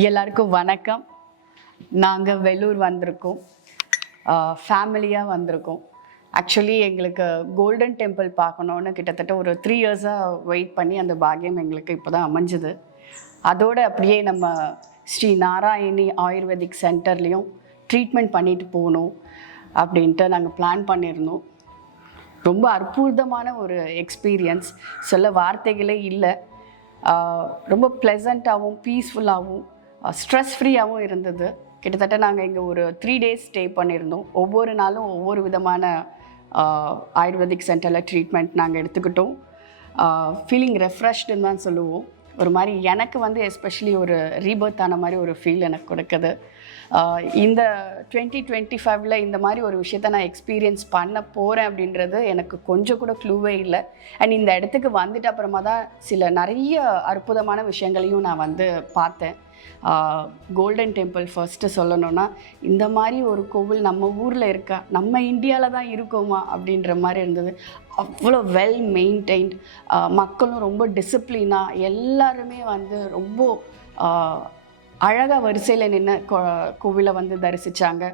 எல்லாருக்கும் வணக்கம். நாங்கள் வெள்ளூர் வந்திருக்கோம், ஃபேமிலியாக வந்திருக்கோம். ஆக்சுவலி எங்களுக்கு கோல்டன் டெம்பிள் பார்க்கணுன்னு கிட்டத்தட்ட ஒரு 3 இயர்ஸாக வெயிட் பண்ணி அந்த பாக்கியம் எங்களுக்கு இப்போ தான் அமைஞ்சுது. அதோடு அப்படியே நம்ம ஸ்ரீ நாராயணி ஆயுர்வேதிக் சென்டர்லேயும் ட்ரீட்மெண்ட் பண்ணிட்டு போகணும் அப்படின்ட்டு நாங்கள் பிளான் பண்ணியிருந்தோம். ரொம்ப அற்புதமான ஒரு எக்ஸ்பீரியன்ஸ், சொல்ல வார்த்தைகளே இல்லை. ரொம்ப ப்ளசண்ட்டாகவும் பீஸ்ஃபுல்லாகவும் ஸ்ட்ரெஸ் ஃப்ரீயாகவும் இருந்தது. கிட்டத்தட்ட நாங்கள் இங்கே ஒரு 3 டேஸ் ஸ்டே பண்ணியிருந்தோம். ஒவ்வொரு நாளும் ஒவ்வொரு விதமான ஆயுர்வேதிக் சென்டரில் ட்ரீட்மெண்ட் நாங்கள் எடுத்துக்கிட்டோம். ஃபீலிங் ரெஃப்ரெஷ்டுன்னு தான் சொல்லுவோம். ஒரு மாதிரி எனக்கு வந்து எஸ்பெஷலி ஒரு ரீபர்த் ஆன மாதிரி ஒரு ஃபீல் எனக்கு கொடுக்குது. இந்த 2025 இந்த மாதிரி ஒரு விஷயத்த நான் எக்ஸ்பீரியன்ஸ் பண்ண போகிறேன் அப்படின்றது எனக்கு கொஞ்சம் கூட க்ளூவே இல்லை. அண்ட் இந்த இடத்துக்கு வந்துட்டு அப்புறமா தான் நிறைய அற்புதமான விஷயங்களையும் நான் வந்து பார்த்தேன். கோல்டன் டெம்பிள் ஃபர்ஸ்ட்டு சொல்லணுன்னா, இந்த மாதிரி ஒரு கோவில் நம்ம ஊரில் இருக்கா, நம்ம இந்தியாவில் தான் இருக்கோமா அப்படின்ற மாதிரி இருந்தது. அவ்வளோ வெல் மெயின்டைன்ட், மக்களும் ரொம்ப டிசிப்ளினாக, எல்லாருமே வந்து ரொம்ப அழகாக வரிசையில் நின்று கோவிலை வந்து தரிசித்தாங்க.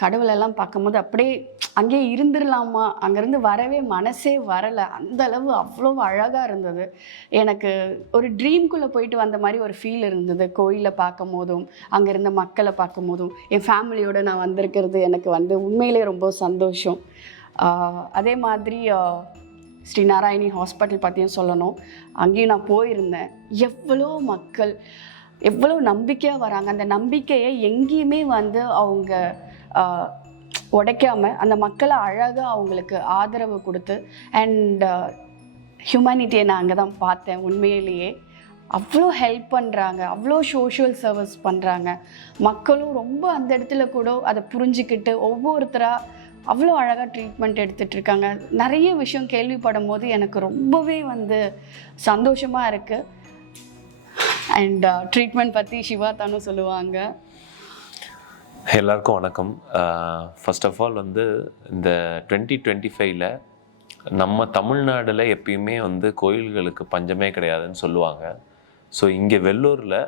கடவுளெல்லாம் பார்க்கும்போது அப்படியே அங்கேயே இருந்துடலாமா, அங்கேருந்து வரவே மனசே வரலை, அந்தளவு அவ்வளோ அழகாக இருந்தது. எனக்கு ஒரு ட்ரீம்குள்ளே போயிட்டு வந்த மாதிரி ஒரு ஃபீல் இருந்தது. கோயிலை பார்க்கும் போதும் அங்கே இருந்த மக்களை பார்க்கும் போதும் என் ஃபேமிலியோடு நான் வந்திருக்கிறது எனக்கு வந்து உண்மையிலே ரொம்ப சந்தோஷம். அதே மாதிரி ஸ்ரீ நாராயணி ஹாஸ்பிட்டல் பற்றியும் சொல்லணும். அங்கேயும் நான் போயிருந்தேன். எவ்வளோ மக்கள் எவ்வளோ நம்பிக்கையாக வராங்க. அந்த நம்பிக்கையை எங்கேயுமே வந்து அவங்க உடைக்காமல் அந்த மக்களை அழகாக அவங்களுக்கு ஆதரவு கொடுத்து அண்ட் ஹியூமனிட்டியை நான் அங்கே தான் பார்த்தேன். உண்மையிலேயே அவ்வளோ ஹெல்ப் பண்ணுறாங்க, அவ்வளோ சோஷியல் சர்வீஸ் பண்ணுறாங்க. மக்களும் ரொம்ப அந்த இடத்துல கூட அதை புரிஞ்சுக்கிட்டு ஒவ்வொருத்தராக அவ்வளோ அழகாக ட்ரீட்மெண்ட் எடுத்துகிட்ருக்காங்க. நிறைய விஷயம் கேள்விப்படும் போது எனக்கு ரொம்பவே வந்து சந்தோஷமாக இருக்குது. அண்ட் ட்ரீட்மெண்ட் பற்றி சிவா தானும் சொல்லுவாங்க. எல்லாருக்கும் வணக்கம். ஃபர்ஸ்ட் ஆஃப் ஆல் வந்து இந்த 2025 நம்ம தமிழ்நாடில் எப்பயுமே வந்து கோயில்களுக்கு பஞ்சமே கிடையாதுன்னு சொல்லுவாங்க. ஸோ இங்கே வெள்ளூரில்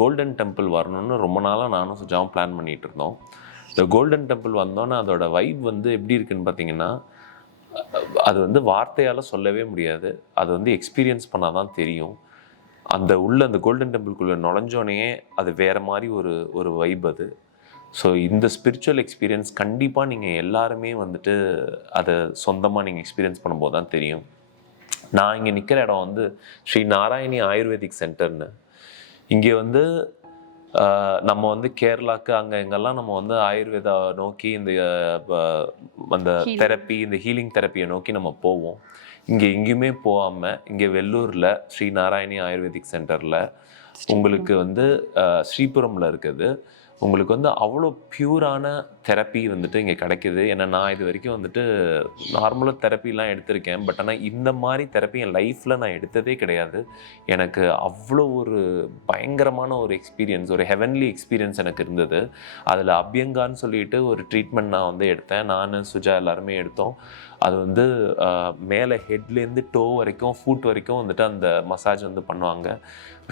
கோல்டன் டெம்பிள் வரணும்னு ரொம்ப நாளாக நானும் சுஜாவும் பிளான் பண்ணிகிட்டு இருந்தோம். இந்த கோல்டன் டெம்பிள் வந்தோன்னே அதோட வைப் வந்து எப்படி இருக்குன்னு பார்த்தீங்கன்னா, அது வந்து வார்த்தையால் சொல்லவே முடியாது. அது வந்து எக்ஸ்பீரியன்ஸ் பண்ணால் தான் தெரியும். அந்த கோல்டன் டெம்பிள்குள்ளே நுழைஞ்சோன்னே அது வேறு மாதிரி ஒரு வைப் அது. ஸோ இந்த ஸ்பிரிச்சுவல் எக்ஸ்பீரியன்ஸ் கண்டிப்பாக நீங்கள் எல்லாருமே வந்துட்டு அதை சொந்தமாக நீங்கள் எக்ஸ்பீரியன்ஸ் பண்ணும்போது தான் தெரியும். நான் இங்கே நிற்கிற இடம் வந்து ஸ்ரீ நாராயணி ஆயுர்வேதிக் சென்டர்னு. இங்கே வந்து நம்ம வந்து கேரளாவுக்கு அங்கே எங்கெல்லாம் நம்ம வந்து ஆயுர்வேதா நோக்கி அந்த தெரப்பி, இந்த ஹீலிங் தெரப்பியை நோக்கி நம்ம போவோம். இங்கே எங்கேயுமே போகாமல் இங்கே வெள்ளூரில் ஸ்ரீ நாராயணி ஆயுர்வேதிக் சென்டரில் உங்களுக்கு வந்து ஸ்ரீபுரமில் இருக்குது. உங்களுக்கு வந்து அவ்வளோ பியூரான தெரப்பி வந்துட்டு இங்கே கிடைக்கிது. ஏன்னா நான் இது வரைக்கும் வந்துட்டு நார்மலாக தெரப்பிலாம் எடுத்திருக்கேன். பட் ஆனால் இந்த மாதிரி தெரப்பி என் லைஃப்பில் நான் எடுத்ததே கிடையாது. எனக்கு அவ்வளோ ஒரு பயங்கரமான ஒரு எக்ஸ்பீரியன்ஸ், ஒரு ஹெவன்லி எக்ஸ்பீரியன்ஸ் எனக்கு இருந்தது. அதில் அபியங்கான்னு சொல்லிட்டு ஒரு ட்ரீட்மெண்ட் நான் வந்து எடுத்தேன். நான் சுஜா எல்லாருமே எடுத்தோம். அது வந்து மேலே ஹெட்லேருந்து டோ வரைக்கும், ஃபுட் வரைக்கும் வந்துட்டு அந்த மசாஜ் வந்து பண்ணுவாங்க.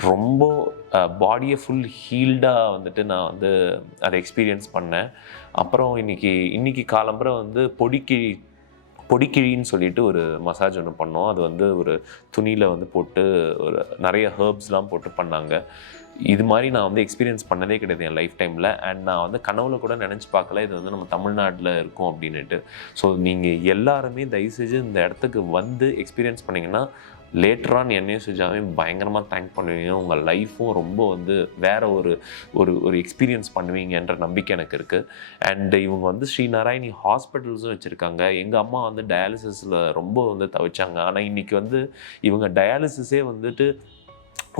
ரொம்ப பாடியை ஃபுல் ஹீல்டாக வந்துட்டு நான் வந்து அதை எக்ஸ்பீரியன்ஸ் பண்ணேன். அப்புறம் இன்னைக்கு காலம்பரை வந்து பொடிக்கிழின்னு சொல்லிட்டு ஒரு மசாஜ் ஒன்று பண்ணோம். அது வந்து ஒரு துணியில் வந்து போட்டு ஒரு நிறைய ஹர்ப்ஸ்லாம் போட்டு பண்ணாங்க. இது மாதிரி நான் வந்து எக்ஸ்பீரியன்ஸ் பண்ணதே கிடையாது என் லைஃப் டைமில். அண்ட் நான் வந்து கனவுல கூட நினச்சி பார்க்கல இது வந்து நம்ம தமிழ்நாட்டில் இருக்கும் அப்படின்னுட்டு. ஸோ நீங்கள் எல்லாருமே தயவுசெய்து இந்த இடத்துக்கு வந்து எக்ஸ்பீரியன்ஸ் பண்ணிங்கன்னா லேட்டரான் என்னையும் சுஜாவையும் பயங்கரமாக தேங்க் பண்ணுவீங்க. உங்கள் லைஃப்பும் ரொம்ப வந்து வேறு ஒரு எக்ஸ்பீரியன்ஸ் பண்ணுவீங்கன்ற நம்பிக்கை எனக்கு இருக்குது. அண்ட் இவங்க வந்து ஸ்ரீ நாராயணி ஹாஸ்பிட்டல்ஸும் வச்சுருக்காங்க. எங்கள் அம்மா வந்து டயாலிசிஸில் ரொம்ப வந்து தவிச்சாங்க. ஆனால் இன்றைக்கி வந்து இவங்க டயாலிசிஸே வந்துட்டு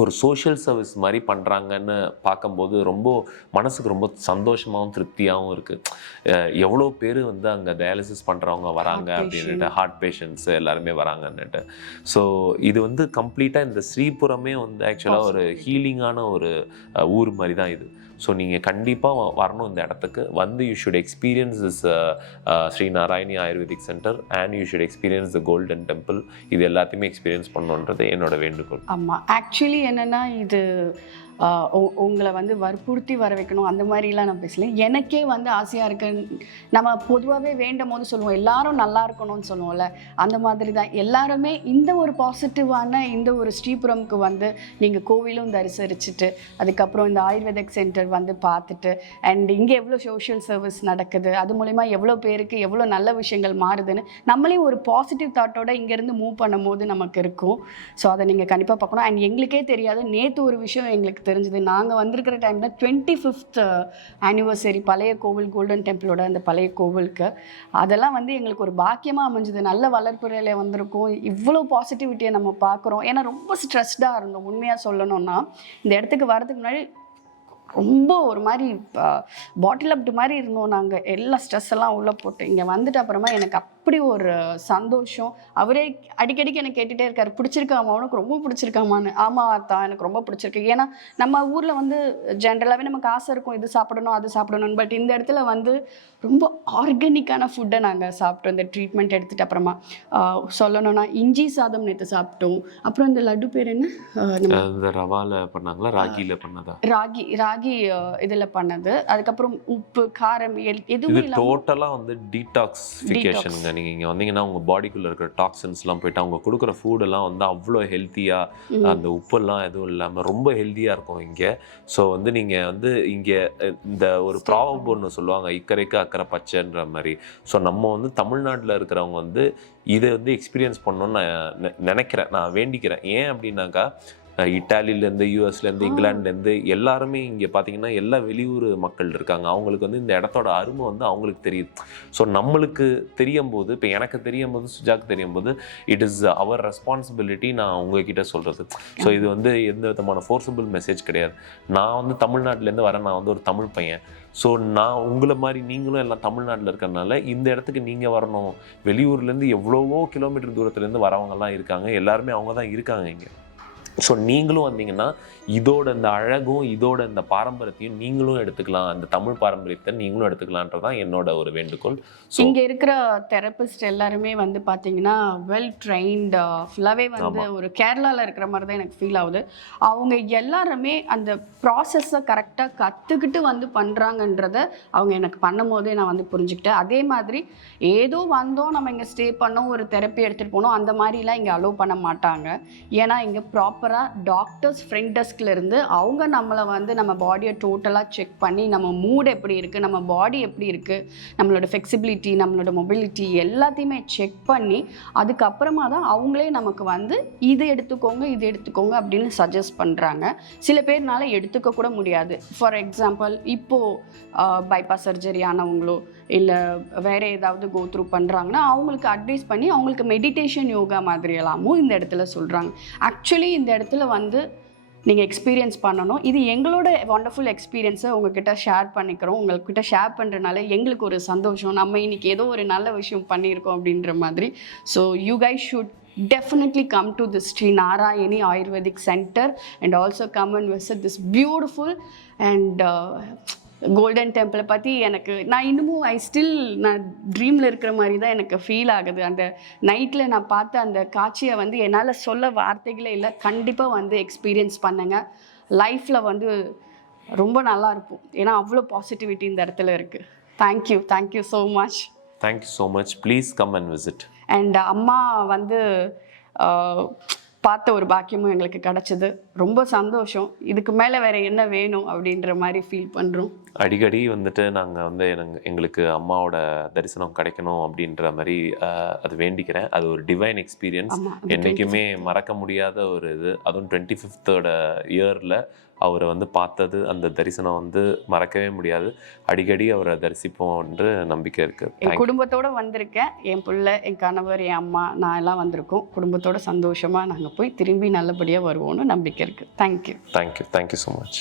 ஒரு சோஷியல் சர்வீஸ் மாதிரி பண்ணுறாங்கன்னு பார்க்கும்போது ரொம்ப மனசுக்கு ரொம்ப சந்தோஷமாகவும் திருப்தியாகவும் இருக்குது. எவ்வளோ பேர் வந்து அங்கே டயாலிசிஸ் பண்ணுறவங்க வராங்க அப்படின்ட்டு, ஹார்ட் பேஷண்ட்ஸ் எல்லாருமே வராங்கன்னுட்டு. ஸோ இது வந்து கம்ப்ளீட்டாக இந்த ஸ்ரீபுரமே வந்து ஆக்சுவலாக ஒரு ஹீலிங்கான ஒரு ஊர் மாதிரி தான் இது. ஸோ நீங்கள் கண்டிப்பாக வரணும் இந்த இடத்துக்கு. வந்து you should experience this Shri Narayani ayurvedic centre and you should experience the Golden Temple. இது எல்லாத்தையுமே எக்ஸ்பீரியன்ஸ் பண்ணணுன்றது என்னோட வேண்டுகோள். ஆமாம், ஆக்சுவலி என்னென்னா இது உங்களை வந்து வற்புறுத்தி வர வைக்கணும் அந்த மாதிரிலாம் நான் பேசல. எனக்கே வந்து ஆசையாக இருக்கு. நம்ம பொதுவாகவே வேண்டும் போது சொல்லுவோம் எல்லாரும் நல்லா இருக்கணும்னு சொல்லுவோம்ல, அந்த மாதிரி தான் எல்லாருமே இந்த ஒரு பாசிட்டிவான இந்த ஒரு ஸ்ரீபுரம்க்கு வந்து நீங்கள் கோவிலும் தரிசரிச்சுட்டு அதுக்கப்புறம் இந்த ஆயுர்வேதிக் சென்டர் வந்து பார்த்துட்டு அண்ட் இங்கே எவ்வளோ சோஷியல் சர்வீஸ் நடக்குது, அது மூலிமா எவ்வளோ பேருக்கு எவ்வளோ நல்ல விஷயங்கள் மாறுதுன்னு நம்மளே ஒரு பாசிட்டிவ் தாட்டோட இங்கேருந்து மூவ் பண்ணும்போது நமக்கு இருக்கும். ஸோ அதை நீங்கள் கண்டிப்பாக பார்க்கணும். அண்ட் எங்களுக்கே தெரியாது, நேற்று ஒரு விஷயம் எங்களுக்கு தெரிஞ்சது. நாங்கள் வந்திருக்கிற டைமில் 25th ஆனிவர்சரி பழைய கோவில் கோல்டன் டெம்பிளோட அந்த பழைய கோவிலுக்கு அதெல்லாம் வந்து எங்களுக்கு ஒரு பாக்கியமாக அமைஞ்சது. நல்ல வளர்ப்புறையில் வந்திருக்கோம், இவ்வளோ பாசிட்டிவிட்டியை நம்ம பார்க்குறோம். ஏன்னா ரொம்ப ஸ்ட்ரெஸ்டாக இருந்தோம் உண்மையாக சொல்லணும்னா. இந்த இடத்துக்கு வரதுக்கு முன்னாடி ரொம்ப ஒரு மாதிரி பாட்டில் அப்டு மாதிரி இருந்தோம் நாங்கள். எல்லா ஸ்ட்ரெஸ் எல்லாம் உள்ளே போட்டு இங்கே வந்துட்டு அப்புறமா எனக்கு அப்படி ஒரு சந்தோஷம். அவரே அடிக்கடிக்கு எனக்கு கேட்டுகிட்டே இருக்காரு, பிடிச்சிருக்காமா உனக்கு, ரொம்ப பிடிச்சிருக்காமான்னு. ஆமாம் தான் எனக்கு ரொம்ப பிடிச்சிருக்கு. ஏன்னா நம்ம ஊரில் வந்து ஜென்ரலாகவே நமக்கு ஆசை இருக்கும் இது சாப்பிடணும் அது சாப்பிடணும். பட் இந்த இடத்துல வந்து ரொம்ப ஆர்கானிக்கான ஃபுட்டை நாங்கள் சாப்பிட்டோம். இந்த ட்ரீட்மெண்ட் எடுத்துகிட்டு அப்புறமா சொல்லணும்னா இஞ்சி சாதம் நேற்று சாப்பிட்டோம். அப்புறம் இந்த லட்டு பேர் என்ன, ரவால பண்ணாங்களா, ராகியில் பண்ணதா? ராகி இதில் பண்ணது. அதுக்கப்புறம் உப்பு காரம் எதுவுமே இல்லை. டோட்டலாக வந்து டீடாக்ஸிஃபிகேஷனுங்க. நீங்கள் இங்கே வந்தீங்கன்னா உங்கள் பாடிக்குள்ளே இருக்கிற டாக்ஸின்ஸ்லாம் போயிட்டு அவங்க கொடுக்குற ஃபுட்டெல்லாம் வந்து அவ்வளோ ஹெல்த்தியாக, அந்த உப்பெல்லாம் எதுவும் இல்லாமல் ரொம்ப ஹெல்த்தியாக இருக்கும் இங்கே. ஸோ வந்து நீங்கள் வந்து இங்கே இந்த ஒரு ப்ராவர்ப் ஒன்று சொல்லுவாங்க, இக்கரைக்கு அக்கறை பச்சைன்ற மாதிரி. ஸோ நம்ம வந்து தமிழ்நாட்டில் இருக்கிறவங்க வந்து இதை வந்து எக்ஸ்பீரியன்ஸ் பண்ணணும்னு நான் நினைக்கிறேன், நான் வேண்டிக்கிறேன். ஏன் அப்படின்னாக்கா இட்டாலியிலேருந்து யூஎஸ்லேருந்து இங்கிலாந்துலேருந்து எல்லாருமே இங்கே பார்த்தீங்கன்னா எல்லா வெளியூர் மக்கள் இருக்காங்க. அவங்களுக்கு வந்து இந்த இடத்தோட அருமை வந்து அவங்களுக்கு தெரியுது. ஸோ நம்மளுக்கு தெரியும் போது, இப்போ எனக்கு தெரியும் போது, சுஜாக்கு தெரியும் போது, இட் இஸ் அவர் ரெஸ்பான்சிபிலிட்டி நான் உங்ககிட்ட சொல்கிறது. ஸோ இது வந்து எந்த விதமான ஃபோர்ஸபிள் மெசேஜ் கிடையாது. நான் வந்து தமிழ்நாட்டிலேருந்து வரேன், நான் வந்து ஒரு தமிழ் பையன். ஸோ நான் உங்களை மாதிரி நீங்களும் எல்லாம் தமிழ்நாட்டில் இருக்கிறதுனால இந்த இடத்துக்கு நீங்கள் வரணும். வெளியூர்லேருந்து எவ்வளவோ கிலோமீட்டர் தூரத்துலேருந்து வரவங்கலாம் இருக்காங்க, எல்லாருமே அவங்க தான் இருக்காங்க இங்கே. ஸோ நீங்களும் வந்தீங்கன்னா இதோட இந்த அழகும் இதோட இந்த பாரம்பரியத்தையும் நீங்களும் எடுத்துக்கலாம், அந்த தமிழ் பாரம்பரியத்தை நீங்களும் எடுத்துக்கலான்றதான் என்னோட ஒரு வேண்டுகோள். இங்கே இருக்கிற தெரபிஸ்ட் எல்லாருமே வந்து பார்த்தீங்கன்னா வெல் ட்ரெயின்டு, ஃபுல்லாகவே வந்து ஒரு கேரளாவில் இருக்கிற மாதிரி தான் எனக்கு ஃபீல் ஆகுது. அவங்க எல்லாருமே அந்த ப்ராசஸை கரெக்டாக கற்றுக்கிட்டு வந்து பண்ணுறாங்கன்றத அவங்க எனக்கு பண்ணும் போதே நான் வந்து புரிஞ்சுக்கிட்டேன். அதே மாதிரி ஏதோ வந்தோம் நம்ம இங்கே ஸ்டே பண்ணோம் ஒரு தெரப்பி எடுத்துகிட்டு போனோம் அந்த மாதிரிலாம் இங்கே அலோவ் பண்ண மாட்டாங்க. ஏன்னா இங்கே ப்ராப்பராக டாக்டர்ஸ் ஃப்ரண்ட் டெஸ்க்லேருந்து அவங்க நம்மளை வந்து நம்ம பாடியை டோட்டலாக செக் பண்ணி நம்ம மூட் எப்படி இருக்குது, நம்ம பாடி எப்படி இருக்குது, நம்மளோட ஃப்ளெக்சிபிலிட்டி, நம்மளோட மொபிலிட்டி எல்லாத்தையுமே செக் பண்ணி அதுக்கப்புறமா தான் அவங்களே நமக்கு வந்து இது எடுத்துக்கோங்க இது எடுத்துக்கோங்க அப்படின்னு சஜஸ்ட் பண்ணுறாங்க. சில பேர்னால எடுத்துக்க கூட முடியாது. ஃபார் எக்ஸாம்பிள் இப்போது பைபாஸ் சர்ஜரி ஆனவங்களோ இல்லை வேறு ஏதாவது கோ த்ரூ பண்ணுறாங்கன்னா அவங்களுக்கு அட்வைஸ் பண்ணி அவங்களுக்கு மெடிடேஷன் யோகா மாதிரி எல்லாமும் இந்த இடத்துல சொல்கிறாங்க. ஆக்சுவலி இந்த இடத்துல வந்து நீங்கள் எக்ஸ்பீரியன்ஸ் பண்ணணும். இது எங்களோட வண்டர்ஃபுல் எக்ஸ்பீரியன்ஸை உங்ககிட்ட ஷேர் பண்ணிக்கிறோம். உங்கள்கிட்ட ஷேர் பண்ணுறதுனால எங்களுக்கு ஒரு சந்தோஷம், நம்ம இன்றைக்கி ஏதோ ஒரு நல்ல விஷயம் பண்ணியிருக்கோம் அப்படின்ற மாதிரி. So you guys should definitely come to the Sri Narayani Ayurvedic Center and also come and visit this beautiful and golden டெம்பிளை பற்றி எனக்கு நான் இன்னமும் நான் ட்ரீமில் இருக்கிற மாதிரி தான் எனக்கு ஃபீல் ஆகுது. அந்த நைட்டில் நான் பார்த்த அந்த காட்சியை வந்து என்னால் சொல்ல வார்த்தைகளே இல்லை. கண்டிப்பாக வந்து எக்ஸ்பீரியன்ஸ் பண்ணுங்கள். லைஃப்பில் வந்து ரொம்ப நல்லா இருக்கும். ஏன்னா அவ்வளோ பாசிட்டிவிட்டி இந்த இடத்துல இருக்குது. Thank you so much. Thank you so much. Please come and visit. And அம்மா வந்து பார்த்த ஒரு பாக்கியமும் எங்களுக்கு கிடச்சிது. ரொம்ப சந்தோஷம். இதுக்கு மேலே வேறு என்ன வேணும் அப்படின்ற மாதிரி ஃபீல் பண்ணுறோம். அடிக்கடி வந்துட்டு நாங்கள் வந்து எங்களுக்கு அம்மாவோட தரிசனம் கிடைக்கணும் அப்படின்ற மாதிரி அது வேண்டிக்கிறேன். அது ஒரு டிவைன் எக்ஸ்பீரியன்ஸ், என்றைக்குமே மறக்க முடியாத ஒரு இது. அதுவும் 25th இயரில் அவரை வந்து பார்த்தது, அந்த தரிசனம் வந்து மறக்கவே முடியாது. அடிக்கடி அவரை தரிசிப்போம் என்று நம்பிக்கை இருக்குது. என் குடும்பத்தோடு வந்திருக்கேன். என் பிள்ளை, என் கணவர், என் அம்மா, நான் எல்லாம் வந்திருக்கோம். குடும்பத்தோடு சந்தோஷமாக நாங்கள் போய் திரும்பி நல்லபடியாக வருவோம்னு நம்பிக்கை இருக்குது. Thank you so much.